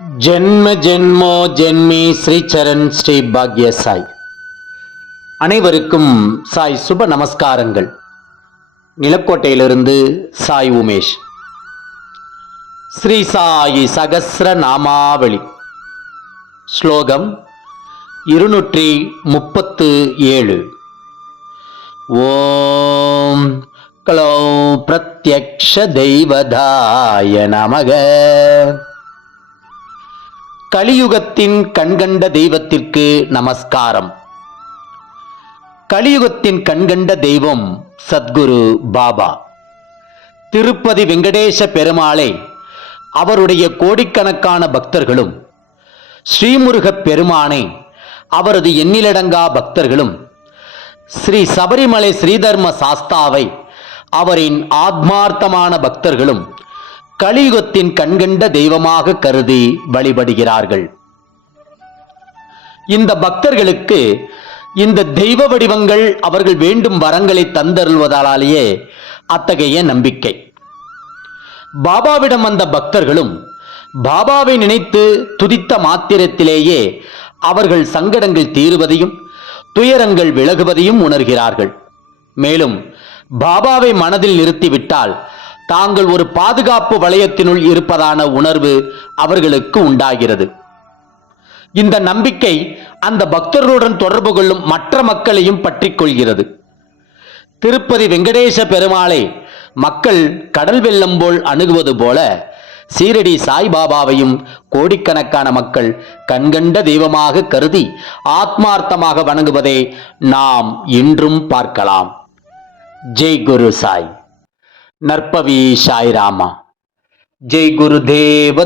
ஜென்ம ஜென்மோ ஜென்மி ஸ்ரீ சரண் ஸ்ரீ பாக்ய சாய். அனைவருக்கும் சாய் சுப நமஸ்காரங்கள். நிலக்கோட்டையிலிருந்து சாய் உமேஷ். ஸ்ரீ சாயி சகசிர நாமாவளி. ஸ்லோகம் இருநூற்றி முப்பத்து ஏழு. ஓம் க்ளௌ பிரத்யக்ஷ தெய்வதாய நமக. கலியுகத்தின் கண்கண்ட தெய்வத்திற்கு நமஸ்காரம். கலியுகத்தின் கண்கண்ட தெய்வம் சத்குரு பாபா. திருப்பதி வெங்கடேச பெருமாளை அவருடைய கோடிக்கணக்கான பக்தர்களும் ஸ்ரீமுருகப் பெருமானை அவரது எண்ணிலடங்கா பக்தர்களும் ஸ்ரீ சபரிமலை ஸ்ரீதர்ம சாஸ்தாவை அவரின் ஆத்மார்த்தமான பக்தர்களும் கலியுகத்தின் கண்கண்ட தெய்வமாக கருதி வழிபடுகிறார்கள். இந்த பக்தர்களுக்கு இந்த தெய்வ வடிவங்கள் அவர்கள் வேண்டும் வரங்களை தந்தருள்வதாலேயே அத்தகைய நம்பிக்கை. பாபாவிடம் வந்த பக்தர்களும் பாபாவை நினைத்து துதித்த மாத்திரத்திலேயே அவர்கள் சங்கடங்கள் தீருவதையும் துயரங்கள் விலகுவதையும் உணர்கிறார்கள். மேலும் பாபாவை மனதில் நிறுத்திவிட்டால் தாங்கள் ஒரு பாதுகாப்பு வளையத்தினுள் இருப்பதான உணர்வு அவர்களுக்கு உண்டாகிறது. இந்த நம்பிக்கை அந்த பக்தர்களுடன் தொடர்பு கொள்ளும் மற்ற மக்களையும் பற்றி கொள்கிறது. திருப்பதி வெங்கடேச பெருமாளை மக்கள் கடல் வெள்ளம் போல் அணுகுவது போல சீரடி சாய்பாபாவையும் கோடிக்கணக்கான மக்கள் கண்கண்ட தெய்வமாக கருதி ஆத்மார்த்தமாக வணங்குவதை நாம் இன்றும் பார்க்கலாம். ஜெய் குரு சாய். నర్పవి సాయిరామ జై గురుదేవ